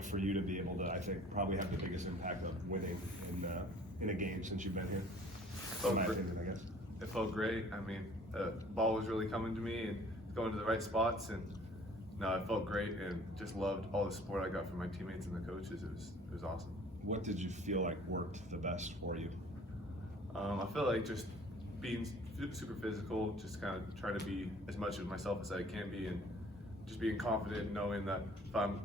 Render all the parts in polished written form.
like for you to be able to, I think, probably have the biggest impact of winning in a game since you've been here? In my opinion, I guess. It felt great. I mean, the ball was really coming to me and going to the right spots, and no, it felt great, and just loved all the support I got from my teammates and the coaches. It was awesome. What did you feel like worked the best for you? I feel like just being super physical, just kind of trying to be as much of myself as I can be, and just being confident and knowing that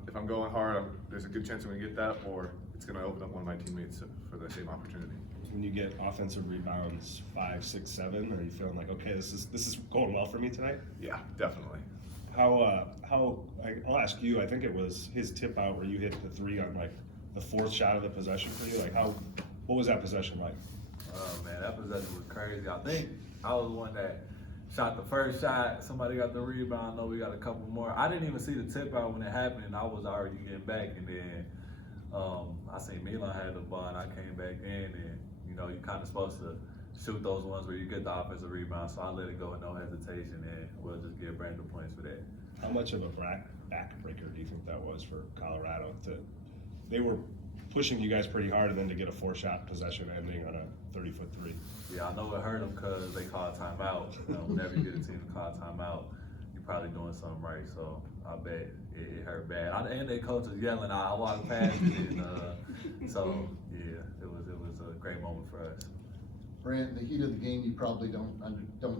if I'm going hard, there's a good chance I'm going to get that, or it's going to open up one of my teammates for the same opportunity. When you get offensive rebounds 5, 6, 7, are you feeling like, okay, this is going well for me tonight? Yeah, definitely. I'll ask you, I think it was his tip out where you hit the 3 on like the 4th shot of the possession for you. Like what was that possession like? Oh man, that possession was crazy. I think I was the one that shot the first shot. Somebody got the rebound. I know we got a couple more. I didn't even see the tip out when it happened, and I was already getting back. And then I seen Milan had the ball, and I came back in, and you know, you're kind of supposed to shoot those ones where you get the offensive rebound. So I let it go with no hesitation, and we'll just give Brandon points for that. How much of a backbreaker do you think that was for Colorado? They were pushing you guys pretty hard, and then to get a 4-shot possession ending on a 30-foot 3. Yeah, I know it hurt them because they called timeout. Whenever you get a team to call timeout, you're probably doing something right. So I bet it hurt bad. And their coach was yelling. I walked past it, and so yeah, it was a great moment for us. Brant, the heat of the game, you probably don't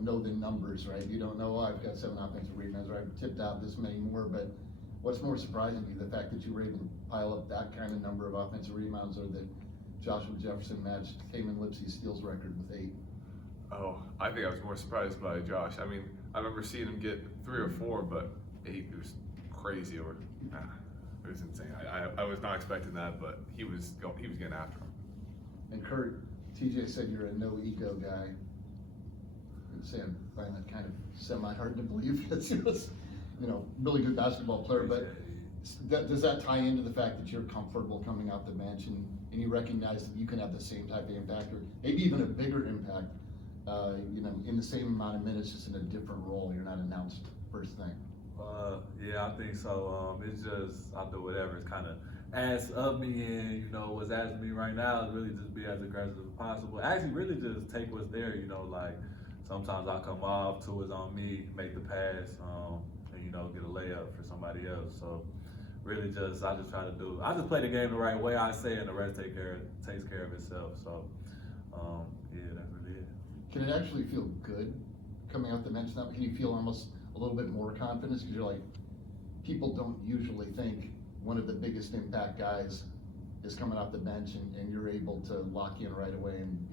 know the numbers, right? You don't know, I've got 7 offensive rebounds, or I've tipped out this many more, but what's more surprising to you, the fact that you were able to pile up that kind of number of offensive rebounds, or that Joshua Jefferson matched Kamen Lipsey's steals record with 8? Oh, I think I was more surprised by Josh. I mean, I remember seeing him get 3 or 4, but 8 was crazy. It was insane. I was not expecting that, but he was getting after him. And Kurt, TJ said you're a no ego guy. I'd say I find that kind of semi-hard to believe. He was, really good basketball player, but does that tie into the fact that you're comfortable coming off the bench and you recognize that you can have the same type of impact, or maybe even a bigger impact, in the same amount of minutes, just in a different role? You're not announced first thing. Yeah, I think so. It's just I do whatever is kind of asked of me, and what's asked of me right now is really just be as aggressive as possible. Actually, really just take what's there. Like sometimes I'll come off, 2 is on me, make the pass, and get a layup for somebody else. So really I just play the game the right way, I say, and the rest takes care of itself. So yeah, that's really it. Can it actually feel good coming off the bench now? Can you feel almost a little bit more confidence, because you're like, people don't usually think one of the biggest impact guys is coming off the bench, and you're able to lock in right away, and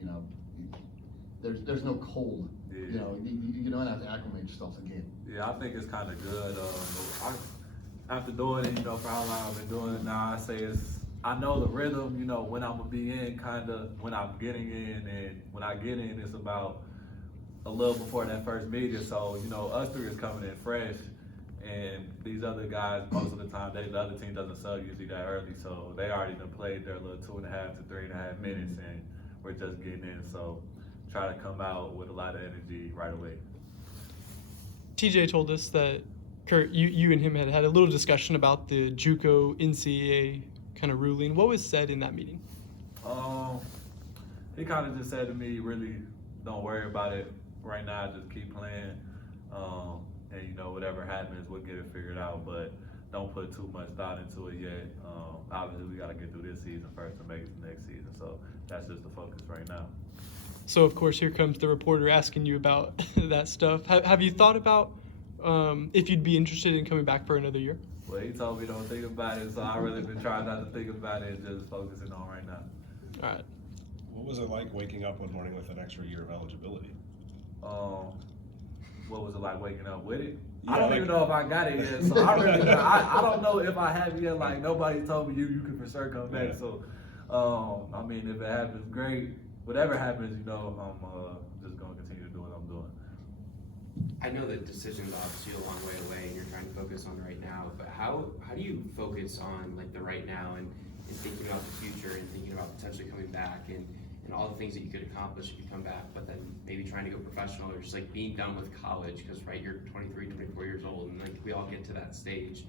there's no cold. Yeah. You don't have to acclimate yourself to the game. Yeah, I think it's kind of good. After doing it, for how long I've been doing it now, I say I know the rhythm, when I'm gonna be in, kind of when I'm getting in, and when I get in, it's about a little before that first media. So us 3 is coming in fresh, and these other guys, most of the time, the other team doesn't sub usually that early, so they already done played their little 2.5 to 3.5 minutes, and we're just getting in. So try to come out with a lot of energy right away. TJ told us that, Kurt, you and him had a little discussion about the JUCO NCAA kind of ruling. What was said in that meeting? He kind of just said to me, really don't worry about it right now, just keep playing, and whatever happens, we'll get it figured out, but don't put too much thought into it yet. Obviously, we got to get through this season first to make it to next season, so that's just the focus right now. So, of course, here comes the reporter asking you about that stuff. Have you thought about if you'd be interested in coming back for another year? Well, he told me don't think about it, so I really been trying not to think about it and just focusing on right now. All right. What was it like waking up one morning with an extra year of eligibility? What was it like waking up with it? Yeah, I don't even know if I got it yet, so I really I don't know if I have it yet. Like, nobody told me you can for sure come back. So, I mean, if it happens, great. Whatever happens, I'm just gonna continue to do what I'm doing. I know that decision's obviously a long way away, and you're trying to focus on the right now. But how do you focus on like the right now and thinking about the future and thinking about potentially coming back and all the things that you could accomplish if you come back, but then maybe trying to go professional or just like being done with college, because you're 23, 24 years old, and like we all get to that stage,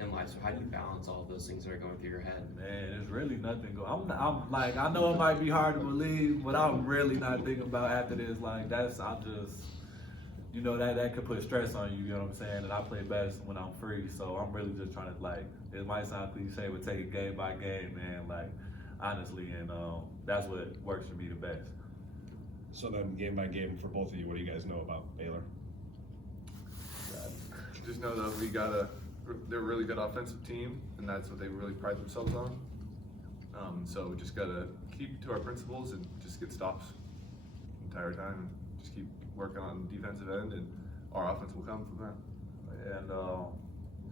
in life. So how do you balance all of those things that are going through your head? Man, there's really nothing going. I'm like, I know it might be hard to believe, but I'm really not thinking about after this. Like I'm just, you know, that could put stress on you. You know what I'm saying? And I play best when I'm free, so I'm really just trying to, like, it might sound cliche, but take it game by game, man. Like, honestly, and that's what works for me the best. So then, game by game for both of you, what do you guys know about Baylor? Just know that they're a really good offensive team, and that's what they really pride themselves on. So we just gotta keep to our principles and just get stops the entire time, and just keep working on the defensive end, and our offense will come from that. And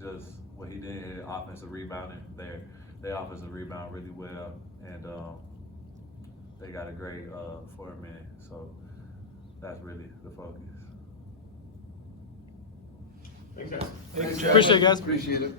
just what he did, offensive rebounding, they offensive rebound really well, and they got a great foreman, so that's really the focus. Thanks, guys. Appreciate it, guys. Appreciate it.